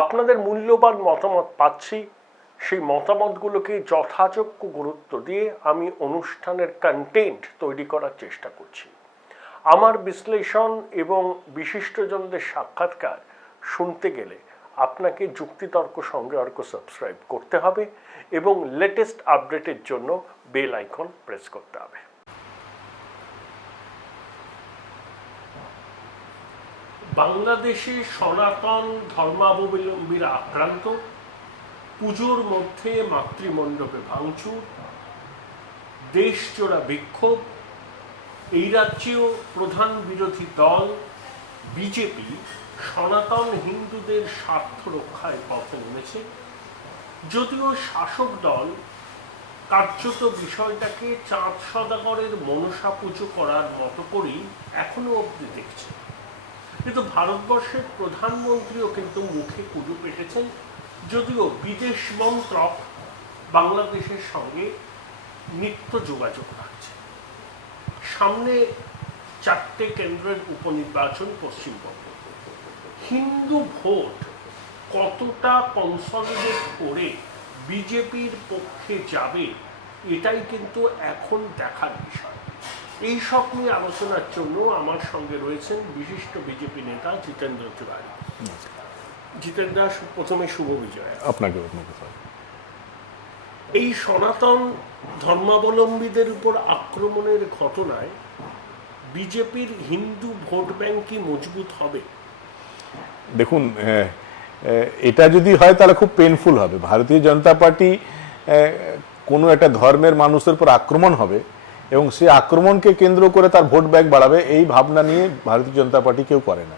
আপনাদের মূল্যবান মতামত পাচ্ছি। সেই মতামতগুলোকে যথাযোগ্য গুরুত্ব দিয়ে আমি অনুষ্ঠানের কন্টেন্ট তৈরি করার চেষ্টা করছি। আমার বিশ্লেষণ এবং বিশিষ্টজনদের সাক্ষাৎকার শুনতে গেলে আপনাকে যুক্তিতর্ক সংগ্রহ সাবস্ক্রাইব করতে হবে এবং লেটেস্ট আপডেটের জন্য বেল আইকন প্রেস করতে হবে। বাংলাদেশে সনাতন ধর্মাবলম্বীরা আক্রান্ত, পুজোর মধ্যে মাতৃমণ্ডপে ভাঙচুর, দেশজোড়া বিক্ষোভ। এই রাজ্যেও প্রধান বিরোধী দল বিজেপি সনাতন হিন্দুদের স্বার্থ রক্ষায় পথে নেমেছে, যদিও শাসক দল কার্যত বিষয়টাকে চাঁদ সদাগরের মনসা পুজো করার মতো করেই এখনো অবধি দেখছে। কিন্তু ভারতবর্ষের প্রধানমন্ত্রীও কিন্তু মুখে কুলু পেটেছেন, যদিও বিদেশ মন্ত্রক বাংলাদেশের সঙ্গে নিত্য যোগাযোগ রাখছে। সামনে 4টে কেন্দ্রের উপনির্বাচন পশ্চিমবঙ্গ। হিন্দু ভোট কতটা কনসলিডেট করে বিজেপির পক্ষে যাবে, এটাই কিন্তু এখন দেখার বিষয়। এই সব নিয়ে আলোচনার জন্য আমার সঙ্গে রয়েছেন বিশিষ্ট বিজেপি নেতা জিতেন্দ্র তিওয়ারি। জিতেন্দ্র, প্রথমে শুভ বিজয় আপনাকে। এই সনাতন ধর্মাবলম্বীদের উপর আক্রমণের ঘটনায় বিজেপির হিন্দু ভোট ব্যাংক কি মজবুত হবে? দেখুন, এটা যদি হয় তাহলে খুব পেইনফুল হবে। ভারতীয় জনতা পার্টি কোনো একটা ধর্মের মানুষের উপর আক্রমণ হবে এবং সেই আক্রমণকে কেন্দ্র করে তার ভোট ব্যাংক বাড়াবে, এই ভাবনা নিয়ে ভারতীয় জনতা পার্টি কেউ করে না।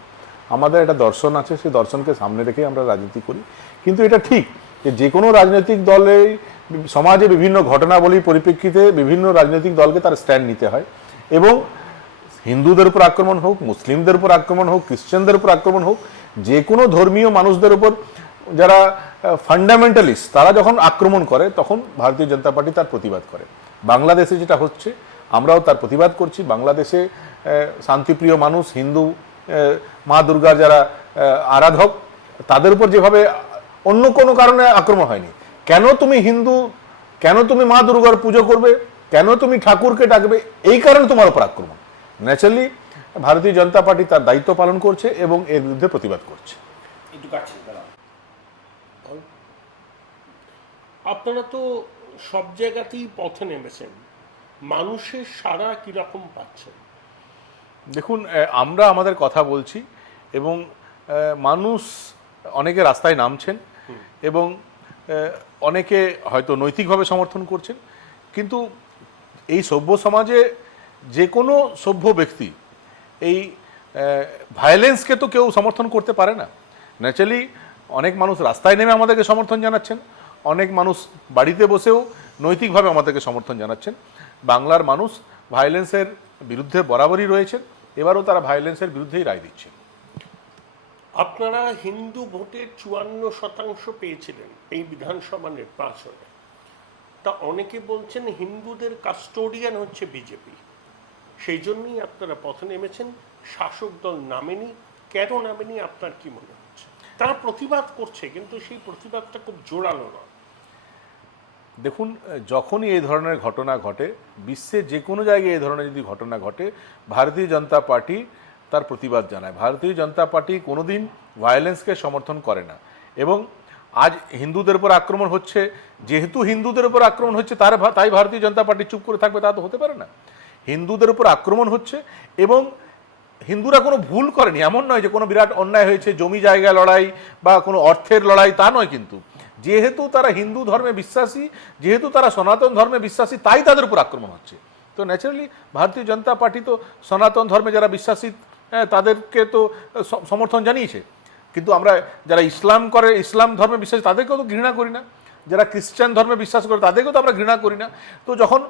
আমাদের একটা দর্শন আছে, সেই দর্শনকে সামনে রেখে আমরা রাজনীতি করি। কিন্তু এটা ঠিক যে কোনো রাজনৈতিক দলে সমাজে বিভিন্ন ঘটনাবলীর পরিপ্রেক্ষিতে বিভিন্ন রাজনৈতিক দলকে তার স্ট্যান্ড নিতে হয়, এবং হিন্দুদের উপর আক্রমণ হোক, মুসলিমদের উপর আক্রমণ হোক, খ্রিশ্চানদের উপর আক্রমণ হোক, যে কোনো ধর্মীয় মানুষদের উপর যারা ফান্ডামেন্টালিস্ট তারা যখন আক্রমণ করে তখন ভারতীয় জনতা পার্টি তার প্রতিবাদ করে। বাংলাদেশে যেটা হচ্ছে আমরাও তার প্রতিবাদ করছি। বাংলাদেশে শান্তিপ্রিয় মানুষ, হিন্দু মা দুর্গার যারা আরাধক, তাদের উপর যেভাবে অন্য কোনো কারণে আক্রমণ হয়নি। কেন তুমি হিন্দু, কেন তুমি মা দুর্গার পুজো করবে, কেন তুমি ঠাকুরকে ডাকবে, এই কারণে তোমার উপর আক্রমণ। ন্যাচারালি ভারতীয় জনতা পার্টি তার দায়িত্ব পালন করছে এবং এর বিরুদ্ধে প্রতিবাদ করছে। আপনারা তো সব জায়গাতেই পথে নেমেছেন, মানুষের সাড়া কিরকম পাচ্ছেন? দেখুন, আমরা আমাদের কথা বলছি এবং মানুষ অনেকে রাস্তায় নামছেন এবং অনেকে হয়তো নৈতিকভাবে সমর্থন করছেন। কিন্তু এই সভ্য সমাজে যে কোনো সভ্য ব্যক্তি এই ভায়োলেন্সকে তো কেউ সমর্থন করতে পারে না। ন্যাচারালি অনেক মানুষ রাস্তায় নেমে আমাদেরকে সমর্থন জানাচ্ছেন, অনেক মানুষ বাড়িতে বসেও নৈতিকভাবে আমাদেরকে সমর্থন জানাচ্ছেন। বাংলার মানুষ ভায়োলেন্সের বিরুদ্ধে বরাবরই রয়েছেন, এবারও তারা ভায়োলেন্সের বিরুদ্ধেই রায় দিচ্ছে। আপনারা হিন্দু ভোটের 54% পেয়েছিলেন এই বিধানসভা নির্বাচনে। তা অনেকে বলছেন হিন্দুদের কাস্টোডিয়ান হচ্ছে বিজেপি, সেই জন্যই আপনারা পথে নেমেছেন, শাসক দল নামেনি। কেন নামেনি আপনার কি মনে হচ্ছে? তারা প্রতিবাদ করছে, কিন্তু সেই প্রতিবাদটা খুব জোরালো নয়। দেখুন, যখনই এই ধরনের ঘটনা ঘটে, বিশ্বে যে কোনো জায়গায় এই ধরনের যদি ঘটনা ঘটে, ভারতীয় জনতা পার্টি তার প্রতিবাদ জানায়। ভারতীয় জনতা পার্টি কোনোদিন ভায়োলেন্সকে সমর্থন করে না। এবং আজ হিন্দুদের উপর আক্রমণ হচ্ছে, যেহেতু হিন্দুদের উপর আক্রমণ হচ্ছে তাই ভারতীয় জনতা পার্টি চুপ করে থাকবে, তা তো হতে পারে না। হিন্দুদের উপর আক্রমণ হচ্ছে এবং হিন্দুরা কোনো ভুল করেনি, এমন নয় যে কোনো বিরাট অন্যায় হয়েছে, জমি জায়গা লড়াই বা কোনো অর্থের লড়াই, তা নয়। কিন্তু যেহেতু তারা হিন্দু ধর্মে বিশ্বাসী, যেহেতু তারা সনাতন ধর্মে বিশ্বাসী, তাই তাদের উপর আক্রমণ হচ্ছে। তো ন্যাচারালি ভারতীয় জনতা পার্টি তো সনাতন ধর্মে যারা বিশ্বাসী তাদেরকে তো সমর্থন জানিয়েছে। কিন্তু আমরা যারা ইসলাম ধর্মে বিশ্বাসী তাদেরকেও তো ঘৃণা করি না, যারা খ্রিস্টান ধর্মে বিশ্বাস করে তাদেরকেও তো আমরা ঘৃণা করি না। তো যখন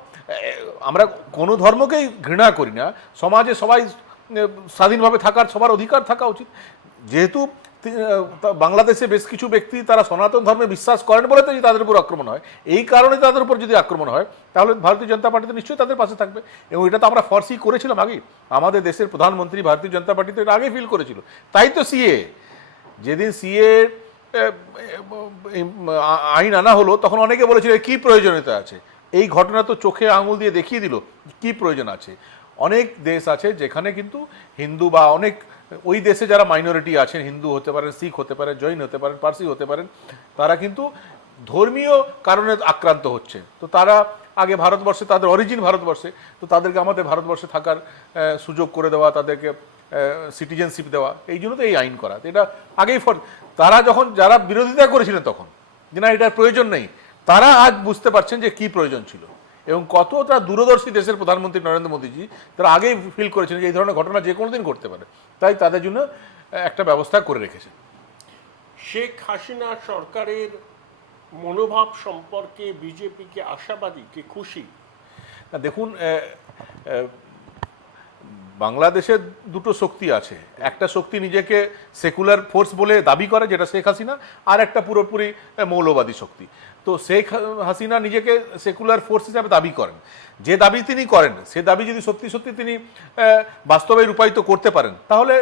আমরা কোনো ধর্মকেই ঘৃণা করি না, সমাজে সবাই স্বাধীনভাবে থাকার সবার অধিকার থাকা উচিত। যেহেতু বাংলাদেশে বেশ কিছু ব্যক্তি তারা সনাতন ধর্মে বিশ্বাস করেন বলে তো যদি তাদের উপর আক্রমণ হয়, এই কারণে তাদের উপর যদি আক্রমণ হয়, তাহলে ভারতীয় জনতা পার্টি তো নিশ্চয়ই তাদের পাশে থাকবে। এবং এটা তো আমরা ফরসি করেছিলাম আগেই। আমাদের দেশের প্রধানমন্ত্রী ভারতীয় জনতা পার্টি তো এটা আগে ফিল করেছিল। তাই তো সিএ, যেদিন সিএ আইন আনা হলো তখন অনেকে বলেছিল কি প্রয়োজনীয়তা আছে। এই ঘটনা তো চোখে আঙুল দিয়ে দেখিয়ে দিল কি প্রয়োজন আছে। অনেক দেশ আছে যেখানে কিন্তু হিন্দু বা অনেক ওই দেশে যারা মাইনরিটি আছেন, হিন্দু হতে পারেন, শিখ হতে পারেন, জৈন হতে পারেন, পার্সি হতে পারেন, তারা কিন্তু ধর্মীয় কারণে আক্রান্ত হচ্ছে। তো তারা আগে ভারতবর্ষে, তাদের অরিজিন ভারতবর্ষে, তো তাদেরকে আমাদের ভারতবর্ষে থাকার সুযোগ করে দেওয়া, তাদেরকে সিটিজেনশিপ দেওয়া, এই জন্য তো এই আইন করা। এটা আগেই তারা যখন যারা বিরোধিতা করেছিলেন তখন যে না এটার প্রয়োজন নেই, তারা আজ বুঝতে পারছেন যে কি প্রয়োজন ছিল। এবং কতটা দূরদর্শী দেশের প্রধানমন্ত্রী নরেন্দ্র মোদীজি, তারা আগেই ফিল করেছেন যে এই ধরনের ঘটনা যে কোনো দিন ঘটতে পারে, তাই তাদের জন্য একটা ব্যবস্থা করে রেখেছেন। শেখ হাসিনা সরকারের মনোভাব সম্পর্কে বিজেপি কি আশাবাদী, কি খুশি? দেখুন, বাংলাদেশের দুটো শক্তি আছে। একটা শক্তি নিজেকে সেকুলার ফোর্স বলে দাবি করে, যেটা শেখ হাসিনা, আর একটা পুরোপুরি মৌলবাদী শক্তি। তো শেখ হাসিনা নিজেকে সেকুলার ফোর্স হিসাবে দাবি করেন। যে দাবি তিনি করেন, সে দাবি যদি সত্যি সত্যি তিনি বাস্তবে রূপায়িত করতে পারেন, তাহলে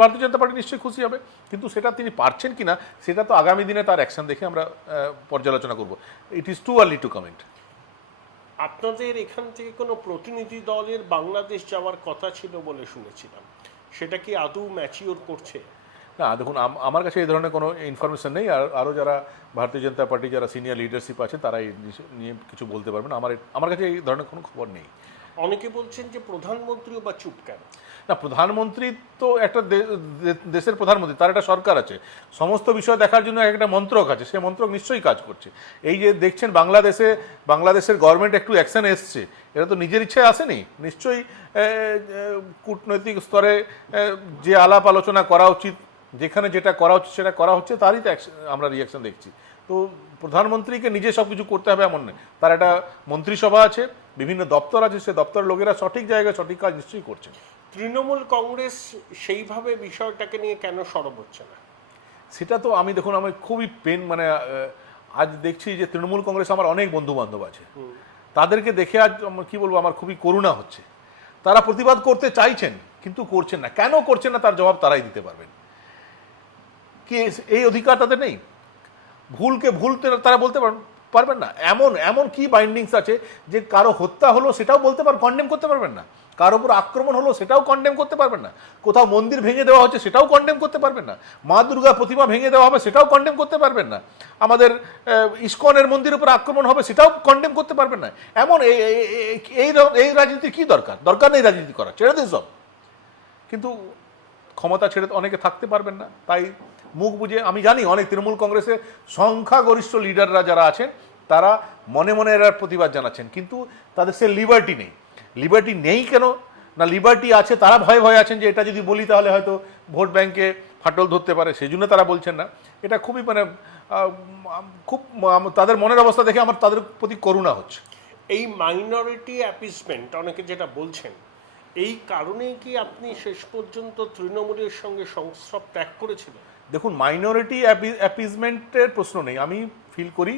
ভারতীয় জনতা পার্টি নিশ্চয়ই খুশি হবে। কিন্তু সেটা তিনি পারছেন কিনা, সেটা তো আগামী দিনে তার অ্যাকশন দেখে আমরা পর্যালোচনা করব। It is too early two comment. আপনাদের এখান থেকে কোনো প্রতিনিধি দলের বাংলাদেশ যাওয়ার কথা ছিল বলে শুনেছিলাম, সেটা কি আদৌ ম্যাচিওর করছে? না, দেখুন, আমার কাছে এই ধরনের কোনো ইনফরমেশন নেই। আর আরও যারা ভারতীয় জনতা পার্টি যারা সিনিয়র লিডারশিপ আছে তারা এই নিয়ে কিছু বলতে পারবেন। আমার কাছে এই ধরনের কোনো খবর নেই। অনেকে বলছেন যে প্রধানমন্ত্রীও বা চুপ কেন? না, প্রধানমন্ত্রী তো একটা দেশের প্রধানমন্ত্রী, তার একটা সরকার আছে, সমস্ত বিষয় দেখার জন্য একটা মন্ত্রক আছে, সে মন্ত্রক নিশ্চয়ই কাজ করছে। এই যে দেখছেন বাংলাদেশের গভর্নমেন্ট একটু অ্যাকশন এসছে, এটা তো নিজের ইচ্ছায় আসেনি। নিশ্চয়ই কূটনৈতিক স্তরে যে আলাপ আলোচনা করা উচিত, যেখানে যেটা করা উচিত সেটা করা হচ্ছে, তারই তো আমরা রিয়াকশন দেখছি। তো প্রধানমন্ত্রীকে নিজে সব কিছু করতে হবে এমন নয়, তার একটা মন্ত্রিসভা আছে, বিভিন্ন দপ্তর আছে, সে দপ্তরের লোকেরা সঠিক জায়গায় সঠিক কাজ নিশ্চয়ই করছে। তৃণমূল কংগ্রেস সেইভাবে বিষয়টাকে নিয়ে কেন সরব হচ্ছে না? সেটা তো দেখুন, আমি খুবই আজ দেখছি যে তৃণমূল কংগ্রেস আমার অনেক বন্ধু বান্ধব আছে, তাদেরকে দেখে আজ কি বলবো, আমার খুবই করুণা হচ্ছে। তারা প্রতিবাদ করতে চাইছেন কিন্তু করছেন না। কেন করছেন না তার জবাব তারাই দিতে পারবেন। কি এই অধিকার তাদের নেই? ভুলকে ভুল তারা বলতে পারবেন না? এমন কি বাইন্ডিংস আছে যে কারো হত্যা হলো সেটাও বলতে কন্ডেম করতে পারবেন না, কারো উপর আক্রমণ হলো সেটাও কন্ডেম করতে পারবেন না, কোথাও মন্দির ভেঙে দেওয়া হচ্ছে সেটাও কন্ডেম করতে পারবেন না, মা দুর্গা প্রতিমা ভেঙে দেওয়া হবে সেটাও কন্ডেম করতে পারবেন না, আমাদের ইস্কনের মন্দিরের উপর আক্রমণ হবে সেটাও কন্ডেম করতে পারবেন না। এমন এই রাজনীতির কি দরকার নেই রাজনীতি করা, ছেড়ে দিন সব। কিন্তু ক্ষমতা ছেড়ে অনেকে থাকতে পারবেন না, তাই মুখ বুঝে, আমি জানি অনেক তৃণমূল কংগ্রেসের সংখ্যাগরিষ্ঠ লিডাররা যারা আছেন তারা মনে মনে এর প্রতিবাদ জানাচ্ছেন, কিন্তু তাদের সে লিবার্টি নেই। লিবার্টি নেই কেন না, লিবার্টি আছে, তারা ভয়ে আছেন যে এটা যদি বলি তাহলে হয়তো ভোট ব্যাংকে ফাটল ধরতে পারে, সেই জন্য তারা বলছেন না। এটা খুবই খুব তাদের মনের অবস্থা দেখে আমার তাদের প্রতি করুণা হচ্ছে। এই মাইনরিটি অ্যাপিসমেন্ট অনেকে যেটা বলছেন, এই কারণেই কি আপনি শেষ পর্যন্ত তৃণমূলের সঙ্গে সংস্রব ত্যাগ করেছিলেন? দেখুন, মাইনরিটি অ্যাপিসমেন্টের প্রশ্ন নেই। আমি ফিল করি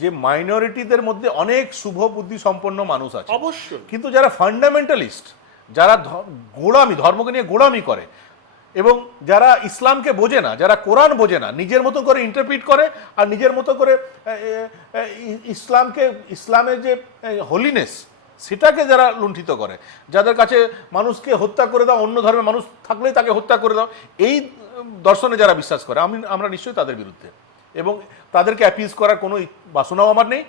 যে মাইনরিটিদের মধ্যে অনেক শুভ বুদ্ধি সম্পন্ন মানুষ আছে অবশ্যই, কিন্তু যারা ফান্ডামেন্টালিস্ট, যারা ধর্মকে নিয়ে গোড়ামি করে, এবং যারা ইসলামকে বোঝে না, যারা কোরআন বোঝে না, নিজের মতো করে ইন্টারপ্রিট করে, আর নিজের মতো করে ইসলামের যে হোলিনেস সেটাকে যারা লুণ্ঠিত করে, যাদের কাছে মানুষকে হত্যা করে দাও, অন্য ধর্মের মানুষ থাকলেই তাকে হত্যা করে দাও, এই দর্শনে যারা বিশ্বাস করে, আমরা নিশ্চয়ই তাদের বিরুদ্ধে। এবং তাদেরকে অ্যাপিজ করার কোনো বাসনাও আমার নেই,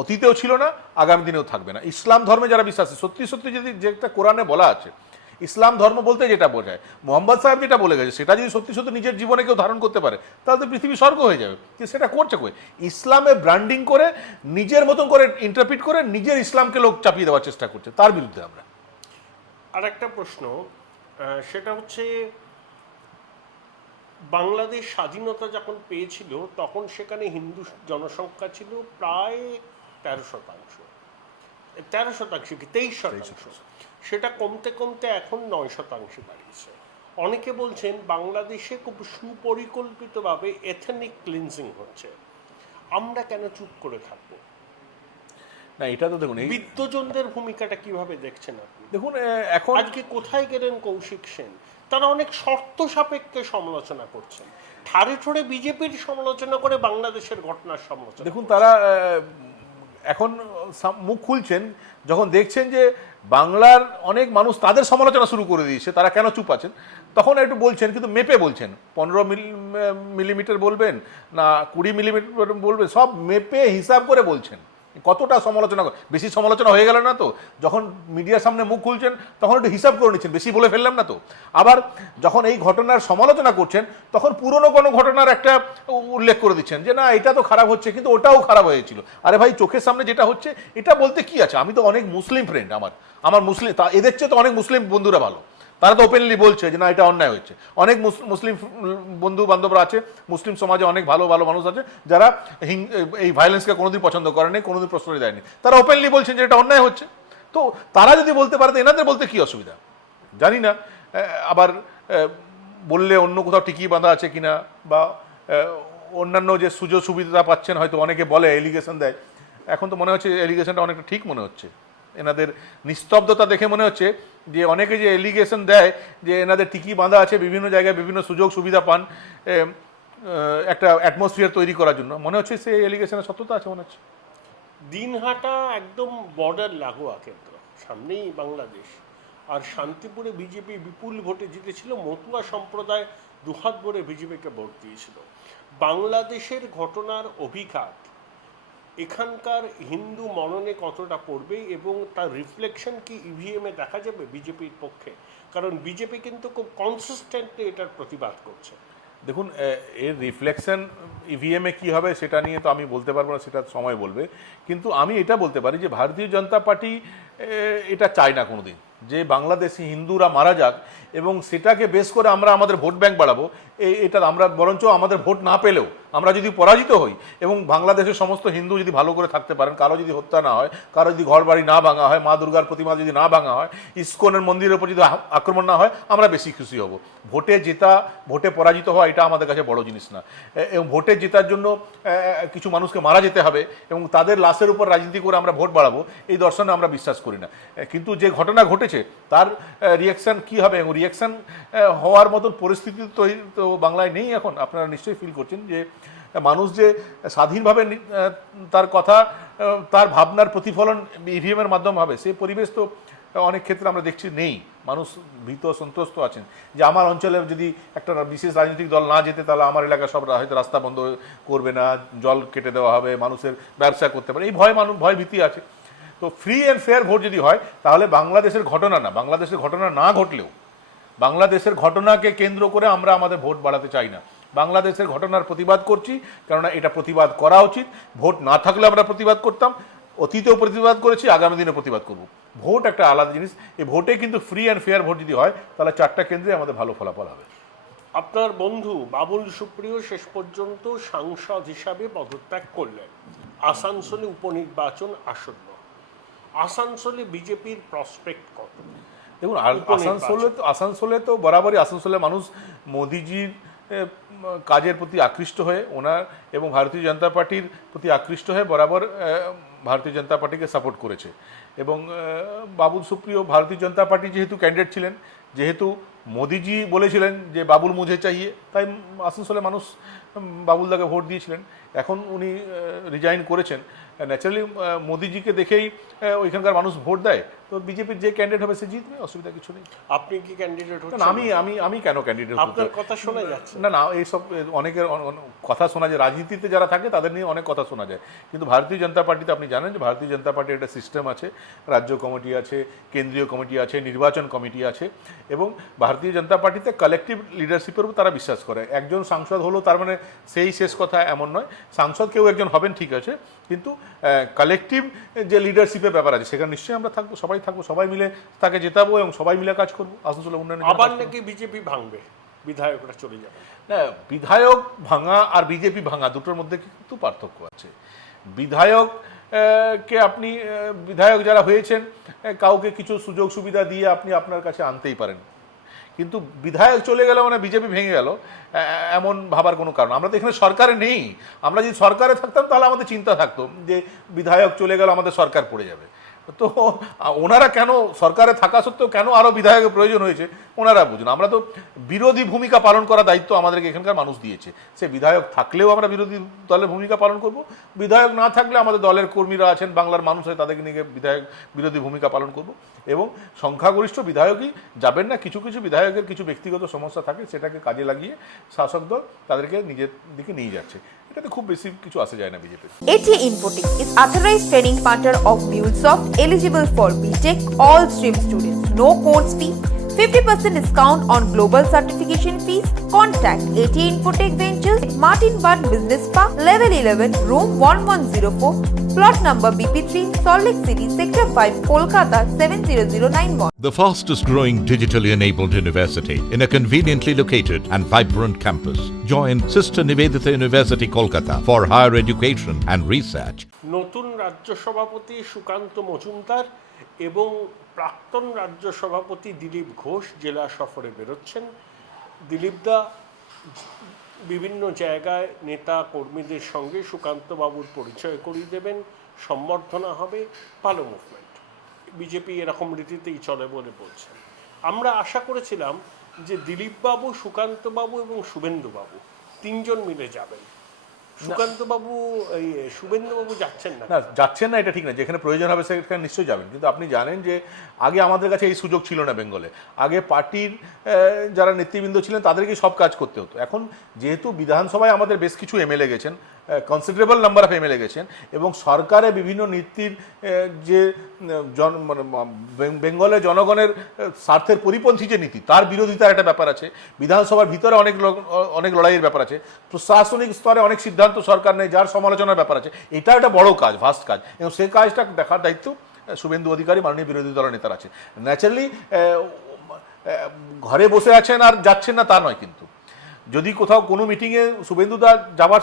অতীতেও ছিল না, আগামী দিনেও থাকবে না। ইসলাম ধর্মে যারা বিশ্বাসী, সত্যি সত্যি যদি যেটা কোরআনে বলা আছে, ইসলাম ধর্ম বলতে যেটা বোঝায়, মোহাম্মদ সাহেব যেটা বলে গেছে, সেটা যদি সত্যি সত্যি নিজের জীবনে কেউ ধারণ করতে পারে, তাহলে তো পৃথিবী স্বর্গ হয়ে যাবে। কিন্তু সেটা করছে কই? ইসলামে ব্র্যান্ডিং করে, নিজের মতন করে ইন্টারপ্রিট করে, নিজের ইসলামকে লোক চাপিয়ে দেওয়ার চেষ্টা করছে, তার বিরুদ্ধে আমরা। আর একটা প্রশ্ন, সেটা হচ্ছে বাংলাদেশ স্বাধীনতা যখন পেয়েছিল তখন সেখানে হিন্দু জনসংখ্যা ছিল প্রায় 13%, 13% কি 23%, সেটা কমতে কমতে এখন 9% বাড়িয়েছে। অনেকে বলছেন বাংলাদেশে খুব সুপরিকল্পিতভাবে এথনিক ক্লিনজিং হচ্ছে, আমরা কেন চুপ করে থাকবো? না, এটা তো দেখুন, বিদ্বজনদের ভূমিকাটা কিভাবে দেখছেন আপনি? দেখুন, এখন আজকে কোথায় গেলেন কৌশিক সেন, তারা অনেক শর্ত সাপেক্ষে সমালোচনা করছেন। ঠাড়ে ঠোড়ে বিজেপির সমালোচনা করে বাংলাদেশের ঘটনার সমালোচনা। দেখুন, তারা এখন মুখ খুলছেন যখন দেখছেন যে বাংলার অনেক মানুষ তাদের সমালোচনা শুরু করে দিয়েছে, তারা কেন চুপ আছেন, তখন একটু বলছেন, কিন্তু মেপে বলছেন। 15 মিলিমিটার বলবেন না 20 মিলিমিটার বলবেন, সব মেপে হিসাব করে বলছেন। কতটা সমালোচনা, বেশি সমালোচনা হয়ে গেল না তো? যখন মিডিয়ার সামনে মুখ খুলছেন তখন একটু হিসাব করে নিচ্ছেন, বেশি বলে ফেললাম না তো? আবার যখন এই ঘটনার সমালোচনা করছেন তখন পুরনো কোনো ঘটনার একটা উল্লেখ করে দিচ্ছেন যে না এটা তো খারাপ হচ্ছে, কিন্তু ওটাও খারাপ হয়েছিল। আরে ভাই, চোখের সামনে যেটা হচ্ছে এটা বলতে কি আছে? আমি তো অনেক মুসলিম ফ্রেন্ড, আমার মুসলিম, এদের চেয়ে তো অনেক মুসলিম বন্ধুরা ভালো, তারা তো ওপেনলি বলছে যে না এটা অন্যায় হচ্ছে। অনেক মুসলিম বন্ধু বান্ধবরা আছে, মুসলিম সমাজে অনেক ভালো ভালো মানুষ আছে যারা এই ভায়োলেন্সকে কোনোদিন পছন্দ করেনি, কোনোদিন প্রশ্রয় দেয়নি, তারা ওপেনলি বলছেন যে এটা অন্যায় হচ্ছে। তো তারা যদি বলতে পারে, এনাদের বলতে কি অসুবিধা? জানি না আবার বললে অন্য কোথাও টিকি বাঁধা আছে কিনা, বা অন্যান্য যে সুযোগ সুবিধা পাচ্ছেন, হয়তো অনেকে বলে এলিগেশন দেয়। এখন তো মনে হচ্ছে এলিগেশনটা অনেকটা ঠিক মনে হচ্ছে, এনাদের নিস্তব্ধতা দেখে মনে হচ্ছে যে অনেকে যে এলিগেশন দেয় যে এনাদের টিকি বাঁধা আছে, বিভিন্ন জায়গায় বিভিন্ন সুযোগ সুবিধা পান একটা অ্যাটমসফিয়ার তৈরি করার জন্য, মনে হচ্ছে সেই এলিগেশনের সত্যতা আছে মনে হচ্ছে। দিনহাটা একদম বর্ডার লাগোয়া কেন্দ্র, সামনেই বাংলাদেশ। আর শান্তিপুরে বিজেপি বিপুল ভোটে জিতেছিল, মতুয়া সম্প্রদায় দুহাত ভরে বিজেপিকে ভোট দিয়েছিল। বাংলাদেশের ঘটনার অভিঘাত এখানকার হিন্দু মননে কতটা পড়বে এবং তার রিফ্লেকশন কি ইভিএমে দেখা যাবে বিজেপির পক্ষে? কারণ বিজেপি কিন্তু খুব কনসিস্টেন্টলি এটার প্রতিবাদ করছে। দেখুন, এর রিফ্লেকশন ইভিএমে কি হবে সেটা নিয়ে তো আমি বলতে পারবো না, সেটা সময় বলবে। কিন্তু আমি এটা বলতে পারি যে ভারতীয় জনতা পার্টি এটা চায় না কোনোদিন যে বাংলাদেশি হিন্দুরা মারা যাক, এবং সেটাকে বেস করে আমরা আমাদের ভোট ব্যাংক বাড়াবো। এটা আমরা বরঞ্চ আমাদের ভোট না পেলেও আমরা যদি পরাজিত হই এবং বাংলাদেশের সমস্ত হিন্দু যদি ভালো করে থাকতে পারেন, কারো যদি হত্যা না হয়, কারো যদি ঘর বাড়ি না ভাঙা হয়, মা দুর্গার প্রতিমা যদি না ভাঙা হয়, ইস্কনের মন্দিরের উপর যদি আক্রমণ না হয়, আমরা বেশি খুশি হব। ভোটে জেতা, ভোটে পরাজিত হওয়া এটা আমাদের কাছে বড় জিনিস না। এবং ভোটে জেতার জন্য কিছু মানুষকে মারা যেতে হবে এবং তাদের লাশের উপর রাজনীতি করে আমরা ভোট বাড়াবো, এই দর্শনে আমরা বিশ্বাস করি না। কিন্তু যে ঘটনা ঘটেছে তার রিয়াকশান কি হবে, এবং রিয়াকশান হওয়ার মতন পরিস্থিতি তো বাংলায় নেই এখন। আপনারা নিশ্চয়ই ফিল করছেন যে মানুষ যে স্বাধীনভাবে তার কথা, তার ভাবনার প্রতিফলন ইভিএমের মাধ্যমে হবে, সেই পরিবেশ তো অনেক ক্ষেত্রে আমরা দেখছি নেই। মানুষ ভীত সন্ত্রস্ত আছেন যে আমার অঞ্চলে যদি একটা বিশেষ রাজনৈতিক দল না যেতে, তাহলে আমার এলাকা সব হয়তো রাস্তা বন্ধ করবে না, জল কেটে দেওয়া হবে, মানুষের ব্যবসা করতে পারে, এই ভয় ভীতি আছে। তো ফ্রি অ্যান্ড ফেয়ার ভোট যদি হয়, তাহলে বাংলাদেশের ঘটনা না ঘটলেও বাংলাদেশের ঘটনাকে কেন্দ্র করে আমরা আমাদের ভোট বাড়াতে চাই না। বাংলাদেশের ঘটনার প্রতিবাদ করছি, কেননা এটা প্রতিবাদ করা উচিত। ভোট না থাকলে আমরা প্রতিবাদ করতাম, অতীতেও প্রতিবাদ করেছি, আগামী দিনে প্রতিবাদ করব। ভোট একটা আলাদা জিনিস, এই ভোটে কিন্তু ফ্রি অ্যান্ড ফেয়ার ভোট যদি হয়, তাহলে 4টা কেন্দ্রে আমাদের ভালো ফলাফল হবে। আপনার বন্ধু বাবুল সুপ্রিয় শেষ পর্যন্ত সাংসদ হিসাবে পদত্যাগ করলেন। আসানসোলে উপনির্বাচন আসন্ন, আসানসোলে বিজেপির প্রসপেক্ট কত? দেখুন, আসানসোলে তো বরাবরই আসানসোলে মানুষ মোদিজির কাজের প্রতি আকৃষ্ট হয়ে ওনার এবং ভারতীয় জনতা পার্টির প্রতি আকৃষ্ট হয়ে বরাবর ভারতীয় জনতা পার্টিকে সাপোর্ট করেছে। এবং বাবুল সুপ্রিয় ভারতীয় জনতা পার্টি যেহেতু ক্যান্ডিডেট ছিলেন, যেহেতু মোদিজি বলেছিলেন যে বাবুল মুঝে চাইয়ে, তাই আসানসোলে মানুষ বাবুলদাকে ভোট দিয়েছিলেন। এখন উনি রিজাইন করেছেন, ন্যাচারালি মোদিজিকে দেখেই ওইখানকার মানুষ ভোট দেয়। তো বিজেপির যে ক্যান্ডিডেট হবে সে জিতবে, অসুবিধা কিছু নেই। আপনি কি ক্যান্ডিডেট হচ্ছেন? আমি কেন ক্যান্ডিডেট? আপনার কথা শোনা যাচ্ছে। না, এইসব অনেকের কথা শোনা যায়, রাজনীতিতে যারা থাকে তাদের নিয়ে অনেক কথা শোনা যায়। কিন্তু ভারতীয় জনতা পার্টিতে আপনি জানেন যে ভারতীয় জনতা পার্টির একটা সিস্টেম আছে, রাজ্য কমিটি আছে, কেন্দ্রীয় কমিটি আছে, নির্বাচন কমিটি আছে, এবং ভারতীয় জনতা পার্টিতে কালেকটিভ লিডারশিপের উপর তারা বিশ্বাস করে। একজন সাংসদ হলো তার মানে সেই শেষ কথা এমন নয়। সাংসদ কেউ একজন হবেন ঠিক আছে, কিন্তু কালেকটিভ যে লিডারশিপের ব্যাপার আছে সেখানে নিশ্চয়ই আমরা থাকবো, সবাই মিলে তাকে জেতাবো এবং সবাই মিলে কাজ করবো আসানসোলের উন্নয়নে। আবার নাকি বিজেপি ভাঙবে, বিধায়করা চলে যাবে? না, বিধায়ক ভাঙা আর বিজেপি ভাঙা দুটোর মধ্যে কিন্তু পার্থক্য আছে। বিধায়ক যারা হয়েছেন, কাউকে কিছু সুযোগ সুবিধা দিয়ে আপনি আপনার কাছে আনতেই পারেন, কিন্তু বিধায়ক চলে গেল মানে বিজেপি ভেঙে গেল এমন ভাবার কোনো কারণ। আমরা তো এখানে সরকারে নেই। আমরা যদি সরকারে থাকতাম তাহলে আমাদের চিন্তা থাকতো যে বিধায়ক চলে গেল, আমাদের সরকার পড়ে যাবে। তো ওনারা কেন সরকারে থাকা সত্ত্বেও কেন আরও বিধায়কের প্রয়োজন হয়েছে ওনারা বুঝুন। আমরা তো বিরোধী ভূমিকা পালন করার দায়িত্ব আমাদেরকে এখানকার মানুষ দিয়েছে। সে বিধায়ক থাকলেও আমরা বিরোধী দলের ভূমিকা পালন করব, বিধায়ক না থাকলে আমাদের দলের কর্মীরা আছেন, বাংলার মানুষ হয়, তাদেরকে নিয়ে বিরোধী ভূমিকা পালন করব। এবং সংখ্যাগরিষ্ঠ বিধায়কই যাবেন না, কিছু কিছু বিধায়কের কিছু ব্যক্তিগত সমস্যা থাকে, সেটাকে কাজে লাগিয়ে শাসক দল তাদেরকে নিজের দিকে নিয়ে যাচ্ছে। এটাতে খুব বেশি কিছু আসে যায় না বিজেপির। AT Infotic is authorized training partner of MuleSoft, eligible for BTech all stream students. No course fee, 50% discount on global certification fees. Contact AT Infotech Ventures, Martin Bud Business Park, level 11, room 1104, plot number BP3, Salt Lake City, sector 5, Kolkata 70091. The fastest growing digitally enabled university in a conveniently located and vibrant campus. Join Sister Nivedita University, Kolkata for higher education and research. নতুন রাজ্য সভাপতি সুকান্ত মজুমদার এবং প্রাক্তন রাজ্য সভাপতি দিলীপ ঘোষ জেলা সফরে বেরোচ্ছেন। দিলীপদা বিভিন্ন জায়গায় নেতা কর্মীদের সঙ্গে সুকান্তবাবুর পরিচয় করিয়ে দেবেন, সম্বর্ধনা হবে, ভালো মুভমেন্ট। বিজেপি এরকম রীতিতেই চলে বলে বলছেন। আমরা আশা করেছিলাম যে দিলীপবাবু, সুকান্তবাবু এবং শুভেন্দুবাবু তিনজন মিলে যাবেন। সুকান্তবাবু এই শুভেন্দুবাবু যাচ্ছেন না। না, যাচ্ছেন না এটা ঠিক না, যেখানে প্রয়োজন হবে সেখানে নিশ্চয়ই যাবেন। কিন্তু আপনি জানেন যে আগে আমাদের কাছে এই সুযোগ ছিল না বেঙ্গলে। আগে পার্টির যারা নেতৃবৃন্দ ছিলেন তাদেরকেই সব কাজ করতে হতো। এখন যেহেতু বিধানসভায় আমাদের বেশ কিছু এমএলএ গেছেন, কনসিডারেবল নাম্বার অফ এমএলএ গেছেন, এবং সরকারে বিভিন্ন নীতির যে বেঙ্গলের জনগণের স্বার্থের পরিপন্থী যে নীতি, তার বিরোধিতার একটা ব্যাপার আছে। বিধানসভার ভিতরে অনেক লড়াইয়ের ব্যাপার আছে। প্রশাসনিক স্তরে অনেক সিদ্ধান্ত সরকার নেই, যার সমালোচনার ব্যাপার আছে। এটা একটা বড় কাজ, ভাস্ট কাজ, এবং সেই কাজটা দেখার দায়িত্ব শুভেন্দু অধিকারী মাননীয় বিরোধী দলের নেতার আছে। ন্যাচারালি ঘরে বসে আছেন আর যাচ্ছেন না তা নয়, কিন্তু যদি কোথাও কোনো মিটিংয়ে শুভেন্দুদা যাওয়ার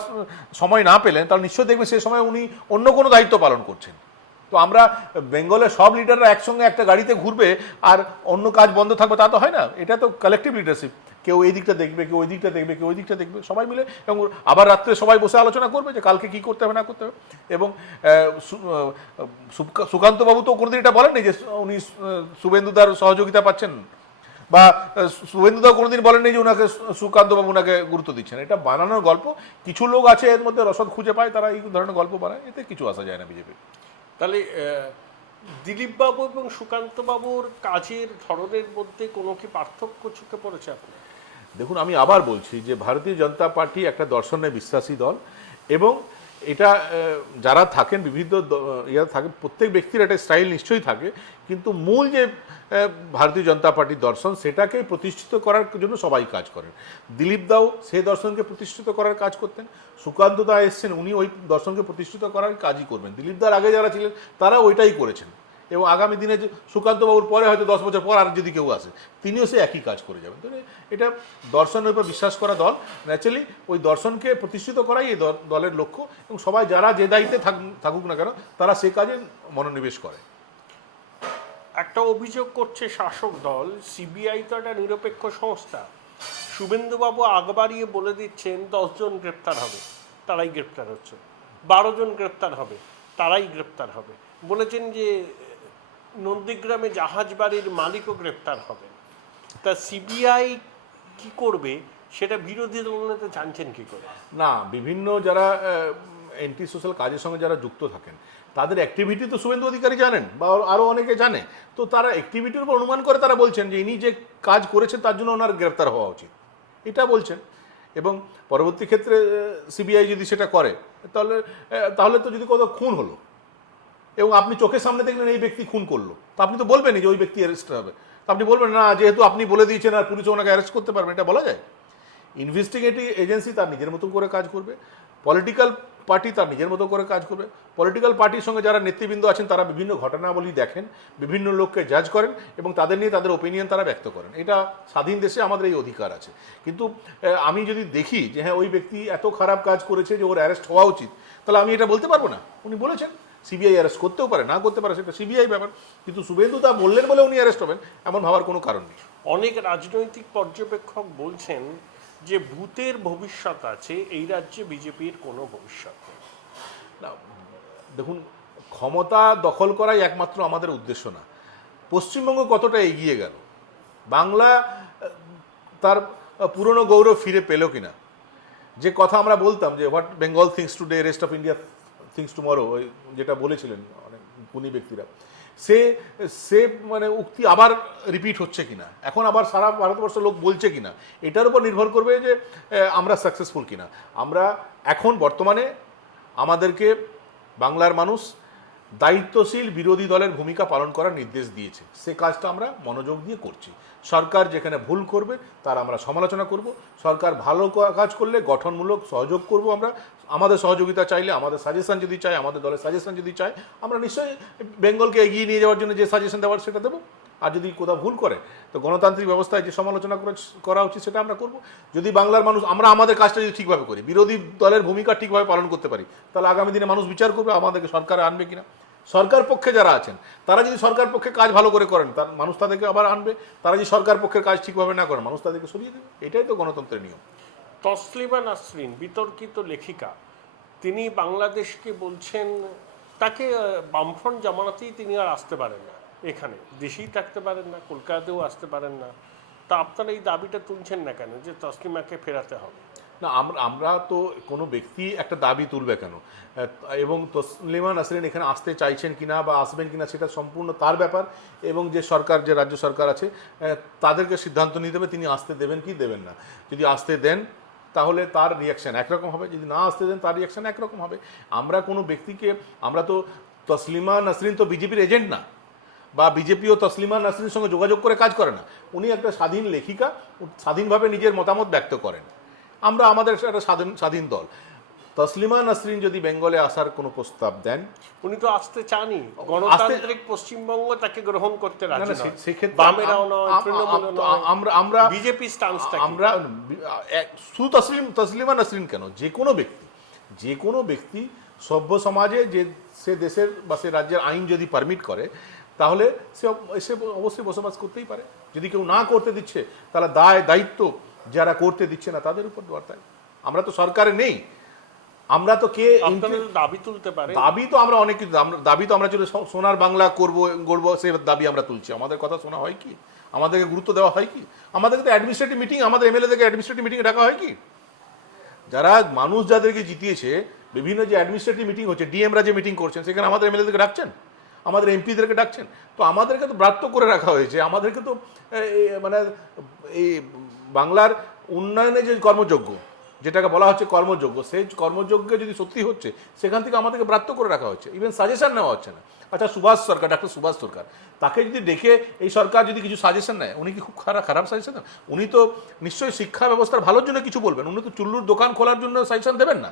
সময় না পেলেন, তাহলে নিশ্চয়ই দেখবেন সেই সময় উনি অন্য কোনো দায়িত্ব পালন করছেন। তো আমরা বেঙ্গলের সব লিডাররা একসঙ্গে একটা গাড়িতে ঘুরবে আর অন্য কাজ বন্ধ থাকবে তা তো হয় না। এটা তো কালেকটিভ লিডারশিপ। কেউ এই দিকটা দেখবে, কেউ ওই দিকটা দেখবে, কেউ ওই দিকটা দেখবে, সবাই মিলে, এবং আবার রাত্রে সবাই বসে আলোচনা করবে যে কালকে কী করতে হবে না করতে হবে। এবং সুকান্তবাবু তো কোনোদিন এটা বলেননি যে উনি শুভেন্দুদার সহযোগিতা পাচ্ছেন, বা শুভেন্দুদাও কোনোদিন বলেননি যে ওনাকে সুকান্তবাবু ওনাকে গুরুত্ব দিচ্ছেন। এটা বানানোর গল্প। কিছু লোক আছে এর মধ্যে রসদ খুঁজে পায়, তারা এই ধরনের গল্প বানায়, এতে কিছু আসা যায় না বিজেপি। তাহলে দিলীপবাবু এবং সুকান্তবাবুর কাজের ধরনের মধ্যে কোনো কি পার্থক্য চোখে পড়েছে আপনার? দেখুন, আমি আবার বলছি যে ভারতীয় জনতা পার্টি একটা দর্শনে বিশ্বাসী দল, এবং এটা যারা থাকেন বিভিন্ন থাকে, প্রত্যেক ব্যক্তির একটা স্টাইল নিশ্চয়ই থাকে, কিন্তু মূল যে ভারতীয় জনতা পার্টির দর্শন, সেটাকে প্রতিষ্ঠিত করার জন্য সবাই কাজ করেন। দিলীপ দাও সেই দর্শনকে প্রতিষ্ঠিত করার কাজ করতেন। সুকান্ত দা এসছেন, উনি ওই দর্শনকে প্রতিষ্ঠিত করার কাজই করবেন। দিলীপ দার আগে যারা ছিলেন তারা ওইটাই করেছেন, এবং আগামী দিনে যে সুকান্তবাবুর পরে হয়তো 10 বছর পর আর যদি কেউ আসে, তিনিও সে একই কাজ করে যাবেন। তো এটা দর্শনের উপর বিশ্বাস করা দল, ন্যাচারালি ওই দর্শনকে প্রতিষ্ঠিত করাই এই দলের লক্ষ্য, এবং সবাই যারা যে দায়িত্বে থাকুক না কেন তারা সে কাজে মনোনিবেশ করে। একটা অভিযোগ করছে শাসক দল, সিবিআই তো একটা নিরপেক্ষ সংস্থা। শুভেন্দুবাবু আগ বাড়িয়ে বলে দিচ্ছেন 10 জন গ্রেপ্তার হবে, তারাই গ্রেপ্তার হচ্ছে, 12 জন গ্রেপ্তার হবে, তারাই গ্রেপ্তার হবে। বলেছেন যে নন্দীগ্রামে জাহাজ বাড়ির মালিকও গ্রেপ্তার হবেন। তা সিবিআই কি করবে সেটা বিরোধী দলনেতা জানছেন কি করে? না, বিভিন্ন যারা এন্টি সোশ্যাল কাজের সঙ্গে যারা যুক্ত থাকেন তাদের অ্যাক্টিভিটি তো শুভেন্দু অধিকারী জানেন, বা আরও অনেকে জানে। তো তারা অ্যাক্টিভিটির উপর অনুমান করে তারা বলছেন যে ইনি যে কাজ করেছেন তার জন্য ওনার গ্রেপ্তার হওয়া উচিত, এটা বলছেন। এবং পরবর্তী ক্ষেত্রে সিবিআই যদি সেটা করে, তাহলে তো যদি কোথাও খুন হলো এবং আপনি চোখের সামনে দেখলেন এই ব্যক্তি খুন করলো, তা আপনি তো বলবেনই যে ওই ব্যক্তি অ্যারেস্ট হবে। তা আপনি বলবেন না যেহেতু আপনি বলে দিয়েছেন আর পুলিশ ওনাকে অ্যারেস্ট করতে পারবে, এটা বলা যায়? ইনভেস্টিগেটিভ এজেন্সি তার নিজের মতো করে কাজ করবে, পলিটিক্যাল পার্টি তার নিজের মতো করে কাজ করবে। পলিটিক্যাল পার্টির সঙ্গে যারা নেতৃবৃন্দ আছেন তারা বিভিন্ন ঘটনাবলী দেখেন, বিভিন্ন লোককে জাজ করেন, এবং তাদের নিয়ে তাদের ওপিনিয়ন তারা ব্যক্ত করেন। এটা স্বাধীন দেশে আমাদের এই অধিকার আছে। কিন্তু আমি যদি দেখি যে হ্যাঁ ওই ব্যক্তি এত খারাপ কাজ করেছে যে ওর অ্যারেস্ট হওয়া উচিত, তাহলে আমি এটা বলতে পারবো না। উনি বলেছেন, সিবিআই অ্যারেস্ট করতেও পারে, না করতে পারে, সেটা সিবিআই ব্যাপার। কিন্তু শুভেন্দু তা বললেন বলে উনি অ্যারেস্ট হবেন এমন ভাবার কোনো কারণ নেই। অনেক রাজনৈতিক পর্যবেক্ষক বলছেন যে ভূতের ভবিষ্যৎ আছে, এই রাজ্যে বিজেপির কোনো ভবিষ্যৎ নেই। না, দেখুন, ক্ষমতা দখল করাই একমাত্র আমাদের উদ্দেশ্য না। পশ্চিমবঙ্গ কতটা এগিয়ে গেল, বাংলা তার পুরনো গৌরব ফিরে পেল কিনা, যে কথা আমরা বলতাম যে what Bengal things today rest of India things tomorrow, যেটা বলেছিলেন অনেক গুণী ব্যক্তিরা, সে সে মানে উক্তি আবার রিপিট হচ্ছে কিনা, এখন আবার সারা ভারতবর্ষ লোক বলছে কিনা, এটার উপর নির্ভর করবে যে আমরা সাকসেসফুল কিনা। আমরা এখন বর্তমানে আমাদেরকে বাংলার মানুষ দায়িত্বশীল বিরোধী দলের ভূমিকা পালন করার নির্দেশ দিয়েছে, সে কাজটা আমরা মনোযোগ দিয়ে করছি। সরকার যেখানে ভুল করবে তার আমরা সমালোচনা করব, সরকার ভালো কাজ করলে গঠনমূলক সহযোগ করব, আমরা আমাদের সহযোগিতা চাইলে, আমাদের সাজেশন যদি চাই, আমাদের দলের সাজেশন যদি চাই, আমরা নিশ্চয়ই বেঙ্গলকে এগিয়ে নিয়ে যাওয়ার জন্য যে সাজেশন দেওয়ার সেটা দেবো। আর যদি কোথাও ভুল করে তো গণতান্ত্রিক ব্যবস্থায় যে সমালোচনা করা উচিত সেটা আমরা করব। যদি বাংলার মানুষ আমরা আমাদের কাজটা যদি ঠিকভাবে করি, বিরোধী দলের ভূমিকা ঠিকভাবে পালন করতে পারি, তাহলে আগামী দিনে মানুষ বিচার করবে আমাদেরকে সরকারে আনবে কিনা। সরকার পক্ষে যারা আছেন তারা যদি সরকার পক্ষে কাজ ভালো করে করেন, তার মানুষ তাদেরকে আবার আনবে, তারা যদি সরকার পক্ষের কাজ ঠিকভাবে না করেন মানুষ তাদেরকে সরিয়ে দেবে। এটাই তো গণতন্ত্রের নিয়ম। তসলিমা নাসরিন বিতর্কিত লেখিকা, তিনি বাংলাদেশকে বলছেন তাকে বামফ্রন্ট জামানাতেই তিনি আর আসতে পারেন না, এখানে দেশেই থাকতে পারেন না, কলকাতাতেও আসতে পারেন না। তা আপনারা এই দাবিটা তুলছেন না কেন যে তসলিমাকে ফেরাতে হবে? না, আমরা তো কোনো ব্যক্তি একটা দাবি তুলবে কেন, এবং তসলিমা নাসরিন এখানে আসতে চাইছেন কিনা বা আসবেন কিনা সেটা সম্পূর্ণ তার ব্যাপার, এবং যে সরকার, যে রাজ্য সরকার আছে তাদেরকে সিদ্ধান্ত নিতে হবে তিনি আসতে দেবেন কি দেবেন না। যদি আসতে দেন তাহলে তার রিয়াকশান একরকম হবে, যদি না আসতে দেন তার রিয়াকশান একরকম হবে। আমরা কোনো ব্যক্তিকে, আমরা তো, তসলিমা নাসরিন তো বিজেপির এজেন্ট না, বা বিজেপিও তসলিমা নাসরিনের সঙ্গে যোগাযোগ করে কাজ করে না। উনি একটা স্বাধীন লেখিকা, স্বাধীনভাবে নিজের মতামত ব্যক্ত করেন। আমরা আমাদের একটা স্বাধীন দল। তসলিমা নাসরিন যদি বেঙ্গলে আসার কোনো প্রস্তাব দেন, উনি তো আসতে চানই, গণতান্ত্রিক পশ্চিমবঙ্গ তাকে গ্রহণ করতে রাজি নয়, বামেরাও নয়, তৃণমূলও নয়, আমরা বিজেপি স্ট্যান্সটা। আমরা শুধু তসলিমা নাসরিন কেন, যে কোনো ব্যক্তি সভ্য সমাজে যে সে দেশের বা সে রাজ্যের আইন যদি পারমিট করে তাহলে সে অবশ্যই বসবাস করতেই পারে। যদি কেউ না করতে দিচ্ছে তাহলে দায়িত্ব যারা করতে দিচ্ছে না তাদের উপর বর্তায়। আমরা তো সরকারে নেই, আমরা তো দাবি তুলতে পারে, দাবি তো আমরা অনেক কিছু, দাবি তো আমরা সোনার বাংলা গড়ব সেই দাবি আমরা তুলছি। আমাদের কথা শোনা হয় কি, আমাদেরকে গুরুত্ব দেওয়া হয় কি? আমাদেরকে তো অ্যাডমিনিস্ট্রেটিভ মিটিং, আমাদের এমএলএ থেকে অ্যাডমিনিস্ট্রেটিভ মিটিং ডাকা হয় কি? যারা মানুষ যাদেরকে জিতিয়েছে, বিভিন্ন যে অ্যাডমিনিস্ট্রেটিভ মিটিং হচ্ছে, ডিএমরা যে মিটিং করছেন সেখানে আমাদের এমএলএদেরকে ডাকছেন, আমাদের এমপিদেরকে ডাকছেন। তো আমাদেরকে তো ব্রাত্য করে রাখা হয়েছে, আমাদেরকে তো মানে এই বাংলার উন্নয়নে যে কর্মযজ্ঞ, যেটাকে বলা হচ্ছে কর্মযজ্ঞ, সেই কর্মযজ্ঞ যদি সত্যি হচ্ছে সেখান থেকে আমাদেরকে ব্রাত্য করে রাখা হচ্ছে, ইভেন সাজেশন নেওয়া হচ্ছে না। আচ্ছা, ডাক্তার সুভাষ সরকার, তাকে যদি ডেকে এই সরকার যদি কিছু সাজেশন নেয়, উনি কি খুব খারাপ সাজেশন দেন? উনি তো নিশ্চয়ই শিক্ষা ব্যবস্থার ভালোর জন্য কিছু বলবেন, উনি তো চুল্লুর দোকান খোলার জন্য সাজেশন দেবেন না।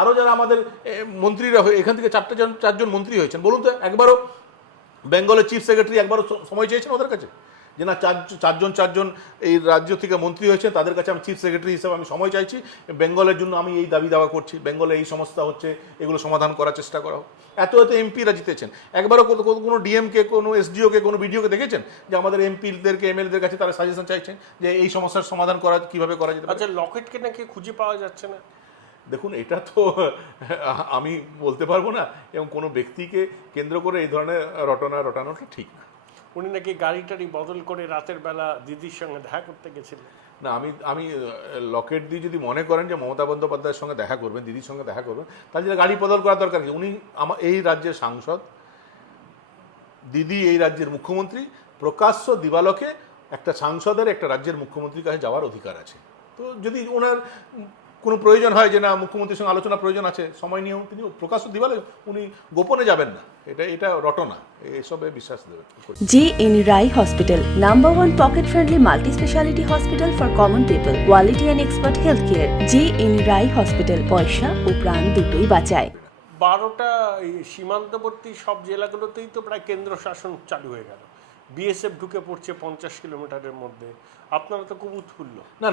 আরও যারা আমাদের মন্ত্রীরা এখান থেকে চারজন মন্ত্রী হয়েছেন, বলুন তো একবারও বেঙ্গলের চিফ সেক্রেটারি একবারও সময় চেয়েছেন ওদের কাছে যে না চারজন এই রাজ্য থেকে মন্ত্রী হয়েছে, তাদের কাছে আমি চিফ সেক্রেটারি হিসেবে আমি সময় চাইছি, বেঙ্গলের জন্য আমি এই দাবি দাওয়া করছি, বেঙ্গলে এই সমস্যা হচ্ছে, এগুলো সমাধান করার চেষ্টা করা হোক। এত এমপিরা জিতেছেন, একবারও কোনো ডিএমকে, কোনো এসডিওকে, কোনো বিডিওকে দেখেছেন যে আমাদের এমপিদেরকে, এমএলএদের কাছে তারা সাজেশন চাইছেন যে এই সমস্যার সমাধান কিভাবে করা যেতে পারে? আচ্ছা, লকেটকে নাকি খুঁজে পাওয়া যাচ্ছে না। দেখুন, এটা তো আমি বলতে পারবো না, এবং কোনো ব্যক্তিকে কেন্দ্র করে এই ধরনের রটানোটা ঠিক না। উনি নাকি গাড়ি বদল করে রাতের বেলা দিদির সঙ্গে দেখা করতে গেছিলেন। না, আমি লকেট দিয়ে যদি মনে করেন যে মমতা বন্দ্যোপাধ্যায়ের সঙ্গে দেখা করবেন, দিদির সঙ্গে দেখা করবেন, তাহলে যেটা গাড়ি বদল করার দরকার কি? উনি এই রাজ্যের সাংসদ, দিদি এই রাজ্যের মুখ্যমন্ত্রী, প্রকাশ্য দিবালোকে একটা সাংসদের একটা রাজ্যের মুখ্যমন্ত্রীর কাছে যাওয়ার অধিকার আছে। তো যদি ওনার কোনো প্রয়োজন হয় যে না মুখ্যমন্ত্রীর সঙ্গে আলোচনা প্রয়োজন আছে, সময় নিয়েও তিনি প্রকাশ্য দিবালে, উনি গোপনে যাবেন না, এটা রটনা, এসবে বিশ্বাস দেবেন। JN Rai Hospital, #1 pocket-friendly multi-speciality hospital for common people, quality and expert healthcare. JN Rai Hospital, পয়সা ও প্রাণ দুটোই বাঁচায়। 12টা সীমান্তবর্তী সব জেলাগুলোতেই তো প্রায় কেন্দ্র শাসন চালু হয়ে গেল, বিএসএফ ঢুকে পড়ছে 50 কিলোমিটারের মধ্যে। আপনারা তো খুব উৎফুল্ল। না,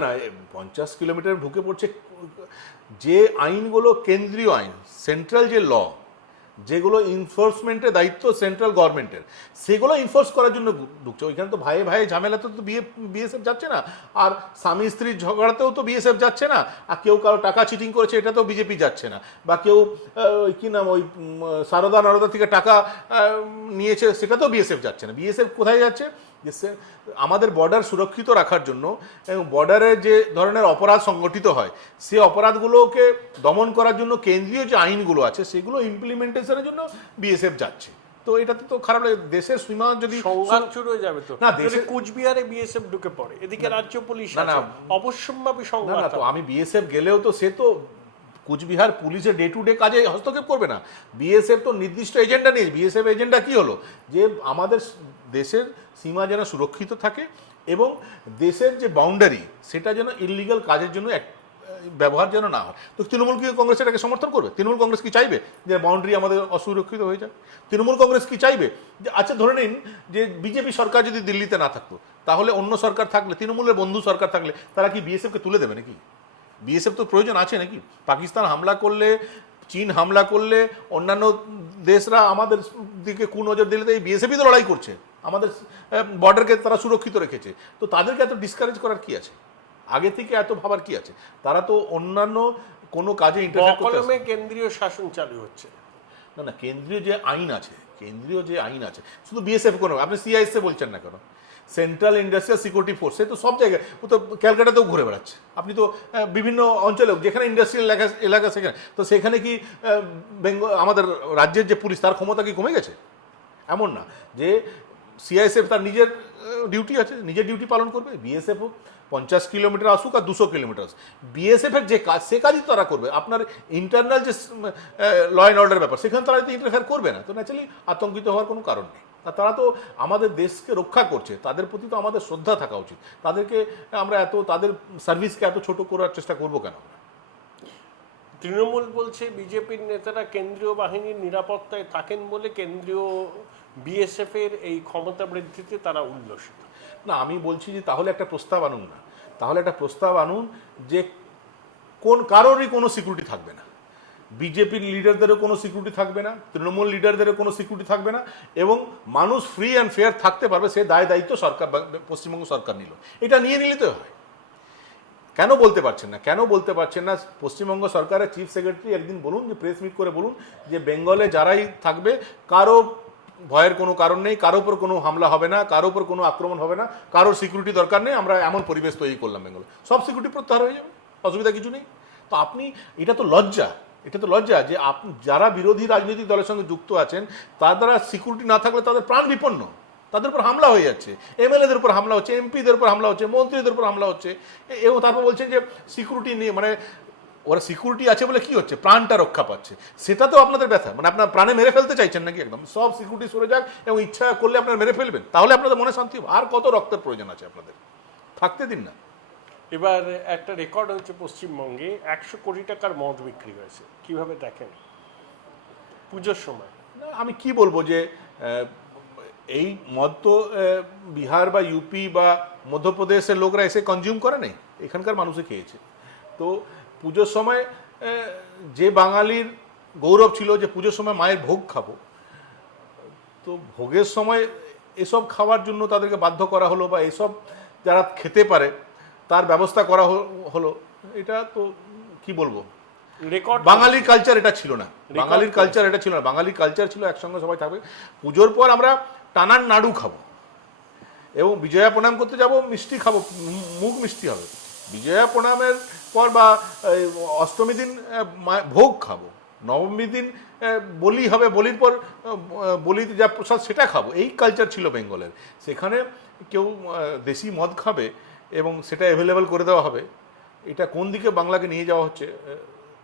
50 কিলোমিটার ঢুকে পড়ছে, যে আইনগুলো কেন্দ্রীয় আইন, সেন্ট্রাল যে ল, যেগুলো এনফোর্সমেন্টের দায়িত্ব সেন্ট্রাল গভর্নমেন্টের, সেগুলো এনফোর্স করার জন্য ঢুকছে। ওইখানে তো ভাইয়ে ভাইয়ে ঝামেলাতে তো বিএসএফ যাচ্ছে না, আর স্বামী স্ত্রীর ঝগড়াতেও তো বিএসএফ যাচ্ছে না, আর কেউ কারো টাকা চিটিং করেছে এটাতেও বিজেপি যাচ্ছে না, বা কেউ কি নাম ওই সারদা নারদা থেকে টাকা নিয়েছে সেটাতেও বিএসএফ যাচ্ছে না। বিএসএফ কোথায় যাচ্ছে? যে আমাদের বর্ডার সুরক্ষিত রাখার জন্য এবং বর্ডারে যে ধরনের অপরাধ সংগঠিত হয় সেই অপরাধগুলোকে দমন করার জন্য কেন্দ্রীয় যে আইনগুলো আছে সেগুলো ইমপ্লিমেন্টেশনের জন্য বিএসএফ যাচ্ছে। তো এটাতে তো খারাপ লাগে। দেশের সীমা যদি সংঘাত শুরু হয়ে যাবে তো না, যদি কুচবিহারে বিএসএফ ঢুকে পড়ে, এদিকে রাজ্য পুলিশ না, অবশ্যম্ভাবী না সংঘাত। না, তো আমি বিএসএফ গেলেও তো সে তো কুচবিহার পুলিশের ডে টু ডে কাজে হস্তক্ষেপ করবে না। বিএসএফ তো নির্দিষ্ট এজেন্ডা নিয়ে, বিএসএফ এজেন্ডা কি হলো যে আমাদের দেশের সীমা যেন সুরক্ষিত থাকে এবং দেশের যে বাউন্ডারি সেটা যেন ইললিগাল কাজের জন্য ব্যবহার যেন না হয়। তো তৃণমূল কি কংগ্রেস এটাকে সমর্থন করবে? তৃণমূল কংগ্রেস কি চাইবে যে বাউন্ডারি আমাদের অসুরক্ষিত হয়ে যায়? তৃণমূল কংগ্রেস কি চাইবে যে আচ্ছা ধরে নিন যে বিজেপি সরকার যদি দিল্লিতে না থাকতো, তাহলে অন্য সরকার থাকলে, তৃণমূলের বন্ধু সরকার থাকলে তারা কি বিএসএফকে তুলে দেবে নাকি? বিএসএফ তো প্রয়োজন আছে নাকি? পাকিস্তান হামলা করলে, চীন হামলা করলে, অন্যান্য দেশরা আমাদের দিকে কুনজর দিলে তো এই বিএসএফই তো লড়াই করছে, আমাদের বর্ডারকে তারা সুরক্ষিত রেখেছে। তো তাদেরকে এত ডিসকারেজ করার কি আছে? আগে থেকে এত ভাবার কি আছে? তারা তো অন্যান্য কোনো কাজে ইন্টারফেয়ার করতে আসে না। কেন্দ্রীয় শাসন চালু হচ্ছে। না না, কেন্দ্রীয় যে আইন আছে শুধু বিএসএফ কোনো, আপনি সিআইএসএ বলছেন না কেন? সেন্ট্রাল ইন্ডাস্ট্রিয়াল সিকিউরিটি ফোর্স, সে তো সব জায়গায়, ও তো ক্যালকাটাতেও ঘুরে বেড়াচ্ছে। আপনি তো বিভিন্ন অঞ্চলে যেখানে ইন্ডাস্ট্রিয়াল এলাকা সেখানে তো সেখানে কি আমাদের রাজ্যের যে পুলিশ তার ক্ষমতা কি কমে গেছে? এমন না যে সিআইএসএফ তার নিজের ডিউটি আছে, নিজের ডিউটি পালন করবে। বিএসএফও 50 কিলোমিটার আসুক আর 200 কিলোমিটার আসুক, বিএসএফের যে কাজ সে কাজই তারা করবে। আপনার ইন্টারনাল যে ল অ্যান্ড অর্ডার ব্যাপার সেখানে তারা তো ইন্টারফেয়ার করবে না। তো ন্যাচারালি আতঙ্কিত হওয়ার কোনো কারণ নেই। আর তারা তো আমাদের দেশকে রক্ষা করছে, তাদের প্রতি তো আমাদের শ্রদ্ধা থাকা উচিত। তাদেরকে আমরা তাদের সার্ভিসকে এত ছোট করার চেষ্টা করবো কেন? তৃণমূল বলছে বিজেপির নেতারা কেন্দ্রীয় বাহিনীর নিরাপত্তায় থাকেন বলে কেন্দ্রীয় বিএসএফ এর এই ক্ষমতা বৃদ্ধিতে তারা উল্লসিত। না, আমি বলছি যে তাহলে একটা প্রস্তাব আনুন যে কারোরই কোনো সিকিউরিটি থাকবে না, বিজেপির লিডারদেরও কোনো সিকিউরিটি থাকবে না, তৃণমূল লিডারদেরও কোনো সিকিউরিটি থাকবে না, এবং মানুষ ফ্রি অ্যান্ড ফেয়ার থাকতে পারবে। সে দায়িত্ব সরকার, পশ্চিমবঙ্গ সরকার নিল। এটা নিয়ে নিলে তো হয়। কেন বলতে পারছেন না পশ্চিমবঙ্গ সরকারের চিফ সেক্রেটারি একদিন বলুন, যে প্রেস মিট করে বলুন যে বেঙ্গলে যারাই থাকবে কারো ভয়ের কোনো কারণ নেই, কারো উপর কোনো হামলা হবে না, কারো উপর কোনো আক্রমণ হবে না, কারোর সিকিউরিটি দরকার নেই, আমরা এমন পরিবেশ তৈরি করলাম বেঙ্গলে, সব সিকিউরিটি প্রত্যাহার হয়ে যাবে, অসুবিধা কিছু নেই। তো এটা তো লজ্জা যে আপনি যারা বিরোধী রাজনৈতিক দলের সঙ্গে যুক্ত আছেন তারা সিকিউরিটি না থাকলে তাদের প্রাণ বিপন্ন, তাদের উপর হামলা হয়ে যাচ্ছে, এমএলএদের উপর হামলা হচ্ছে, এমপিদের উপর হামলা হচ্ছে, মন্ত্রীদের উপর হামলা হচ্ছে, এবং তারপর বলছেন যে সিকিউরিটি নিয়ে, মানে ওরা সিকিউরিটি আছে বলে কি হচ্ছে, প্রাণটা রক্ষা পাচ্ছে। সেটা তো আপনাদের ব্যথা, মানে আপনার প্রাণে মেরে ফেলতে চাইছেন নাকি? একদম সব সিকিউরিটি সরে যাক এবং ইচ্ছা করলে আপনারা মেরে ফেলবেন, তাহলে আপনাদের মনে শান্তি হবে? আর কত রক্তের প্রয়োজন আছে আপনাদের? থাকতে দিন না। এবার একটা রেকর্ড হচ্ছে পশ্চিমবঙ্গে 100 কোটি টাকার মদ বিক্রি হয়েছে, কিভাবে দেখেন পুজোর সময়? না, আমি কি বলবো যে এই মদ তো বিহার বা ইউপি বা মধ্যপ্রদেশের লোকরা এসে কনজিউম করে নাই, এখানকার মানুষে খেয়েছে। তো পুজোর সময় যে বাঙালির গৌরব ছিল যে পুজোর সময় মায়ের ভোগ খাবো, তো ভোগের সময় এসব খাওয়ার জন্য তাদেরকে বাধ্য করা হলো, বা এসব যারা খেতে পারে তার ব্যবস্থা করা হলো। এটা তো কি বলবো, বাঙালির কালচার এটা ছিল না। বাঙালির কালচার ছিল একসঙ্গে সবাই থাকবে। পুজোর পর আমরা টানার নাড়ু খাবো এবং বিজয়া প্রণাম করতে যাব, মিষ্টি খাবো, মুখ মিষ্টি হবে। বিজয়া প্রণামের পর বা অষ্টমী দিন ভোগ খাবো, নবমী দিন বলি হবে, বলির পর বলিতে যা প্রসাদ সেটা খাবো। এই কালচার ছিল বেঙ্গলের। সেখানে কেউ দেশি মদ খাবে এবং সেটা অ্যাভেলেবেল করে দেওয়া হবে, এটা কোন দিকে বাংলাকে নিয়ে যাওয়া হচ্ছে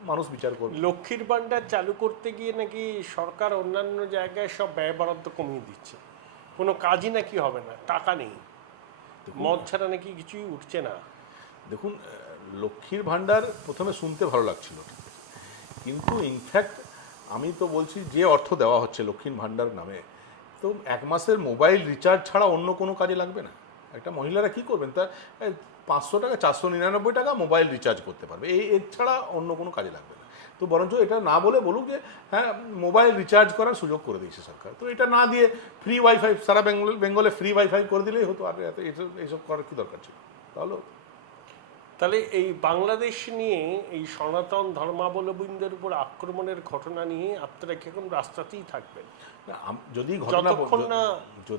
মানুষ বিচার করবে। লক্ষ্মীর ভান্ডার চালু করতে গিয়ে নাকি সরকার অন্যান্য জায়গায় সব ব্যয় বরাদ্দ কমিয়ে দিচ্ছে, কোনো কাজই নাকি হবে না, টাকা নেই, মদ ছাড়া নাকি কিছুই উঠছে না। দেখুন, লক্ষ্মীর ভান্ডার প্রথমে শুনতে ভালো লাগছিল, কিন্তু ইনফ্যাক্ট আমি তো বলছি যে অর্থ দেওয়া হচ্ছে লক্ষ্মীর ভান্ডার নামে, তো 1 মাসের মোবাইল রিচার্জ ছাড়া অন্য কোনো কাজে লাগবে না। একটা মহিলারা কি করবেন, তার 500 টাকা 499 টাকা মোবাইল রিচার্জ করতে পারবে, এর ছাড়া অন্য কোনো কাজে লাগবে না। তো বরঞ্চ এটা না বলে বলুক যে হ্যাঁ মোবাইল রিচার্জ করার সুযোগ করে দিয়েছে সরকার, তো এটা না দিয়ে ফ্রি ওয়াইফাই সারা বেঙ্গলে ফ্রি ওয়াইফাই করে দিলেই হতো, আর এইসব করার কি দরকার ছিল তাহলে। তাহলে এই বাংলাদেশ নিয়ে এই সনাতন ধর্মাবলম্বীদের উপর আক্রমণের ঘটনা নিয়ে আপনারা কি এখন রাস্তাতেই থাকবেন যদি ঘটনা যতক্ষণ না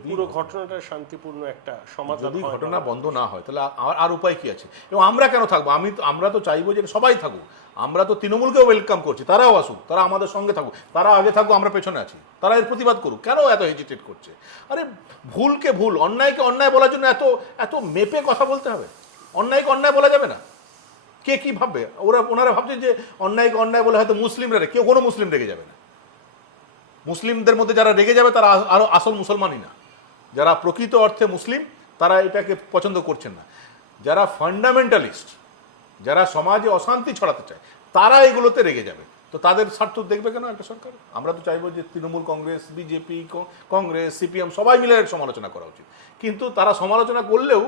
পুরো ঘটনাটা শান্তিপূর্ণ একটা সমাধান যদি হয়? ঘটনা বন্ধ না হয় তাহলে আর উপায় কি আছে? এবং আমরা কেন থাকবো? আমরা তো চাইবো যে সবাই থাকুক, আমরা তো তৃণমূলকেও ওয়েলকাম করছি, তারাও আসুক, তারা আমাদের সঙ্গে থাকুক, তারা আগে থাকুক, আমরা পেছনে আছি, তারা এর প্রতিবাদ করুক। কেন এত হেজিটেট করছে? আরে ভুলকে ভুল, অন্যায়কে অন্যায় বলার জন্য এত এত মেপে কথা বলতে হবে? অন্যায়কে অন্যায় বলা যাবে না? কে কি ভাববে? ওনারা ভাবছে যে অন্যায়কে অন্যায় বলে হয়তো মুসলিমরা, কেউ কোনো মুসলিম রেগে যাবে না। মুসলিমদের মধ্যে যারা রেগে যাবে তারা আরো আসল মুসলমানই না। যারা প্রকৃত অর্থে মুসলিম তারা এটাকে পছন্দ করছেন না। যারা ফান্ডামেন্টালিস্ট, যারা সমাজে অশান্তি ছড়াতে চায়, তারা এগুলোতে রেগে যাবে। তো তাদের স্বার্থ দেখবে কেন একটা সরকার? আমরা তো চাইবো যে তৃণমূল কংগ্রেস, বিজেপি, কংগ্রেস, সিপিএম সবাই মিলে সমালোচনা করা উচিত। কিন্তু তারা সমালোচনা করলেও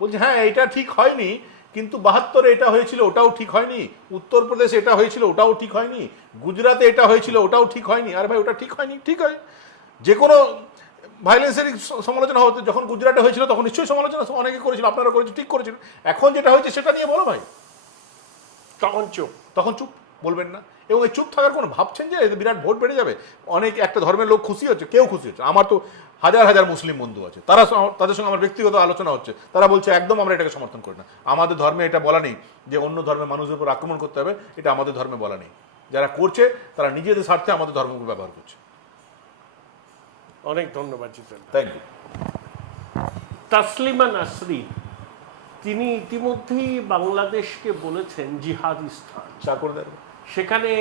বলছে হ্যাঁ এটা ঠিক হয়নি, কিন্তু 72-এ এটা হয়েছিল ওটাও ঠিক হয়নি, উত্তরপ্রদেশে এটা হয়েছিল ওটাও ঠিক হয়নি, গুজরাটে এটা হয়েছিল ওটাও ঠিক হয়নি। আর ভাই ওটা ঠিক হয়নি, ঠিক হয়, যে কোনো ভায়োলেন্সেরই সমালোচনা হতো। যখন গুজরাটে হয়েছিল তখন নিশ্চয়ই সমালোচনা অনেকে করেছিল, আপনারা করেছেন, ঠিক করেছিল। এখন যেটা হয়েছে সেটা নিয়ে বলো ভাই, তখন চুপ বলবেন না। এবং এই চুপ থাকার কোনো ভাবছেন যে বিরাট ভোট বেড়ে যাবে? অনেক একটা ধর্মের লোক খুশি হচ্ছে, কেউ খুশি হচ্ছে। আমার তো হাজার হাজার মুসলিম বন্ধু আছে, তাদের সঙ্গে আমার ব্যক্তিগত আলোচনা হচ্ছে, তারা বলছে একদম আমরা এটাকে সমর্থন করি না। আমাদের ধর্মে এটা বলা নেই যে অন্য ধর্মের মানুষের উপর আক্রমণ করতে হবে, এটা আমাদের ধর্মে বলা নেই। যারা করছে তারা নিজেদের স্বার্থে আমাদের ধর্মকে ব্যবহার করছে। অনেক ধন্যবাদ জিতেন। Thank you. তাসলিমা নাসরিন তিনি ইতিমধ্যেই বাংলাদেশকে বলেছেন জিহাদিস্তান। সেখানে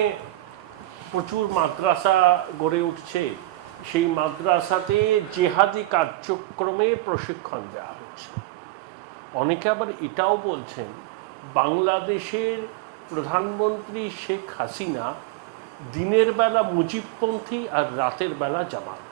প্রচুর মাদ্রাসা গড়ে উঠছে, সেই মাদ্রাসাতে জেহাদি কার্যক্রমে প্রশিক্ষণ দেওয়া হচ্ছে। অনেকে আবার এটাও বলছেন বাংলাদেশের প্রধানমন্ত্রী শেখ হাসিনা দিনের বেলা মুজিবপন্থী আর রাতের বেলা জামাত।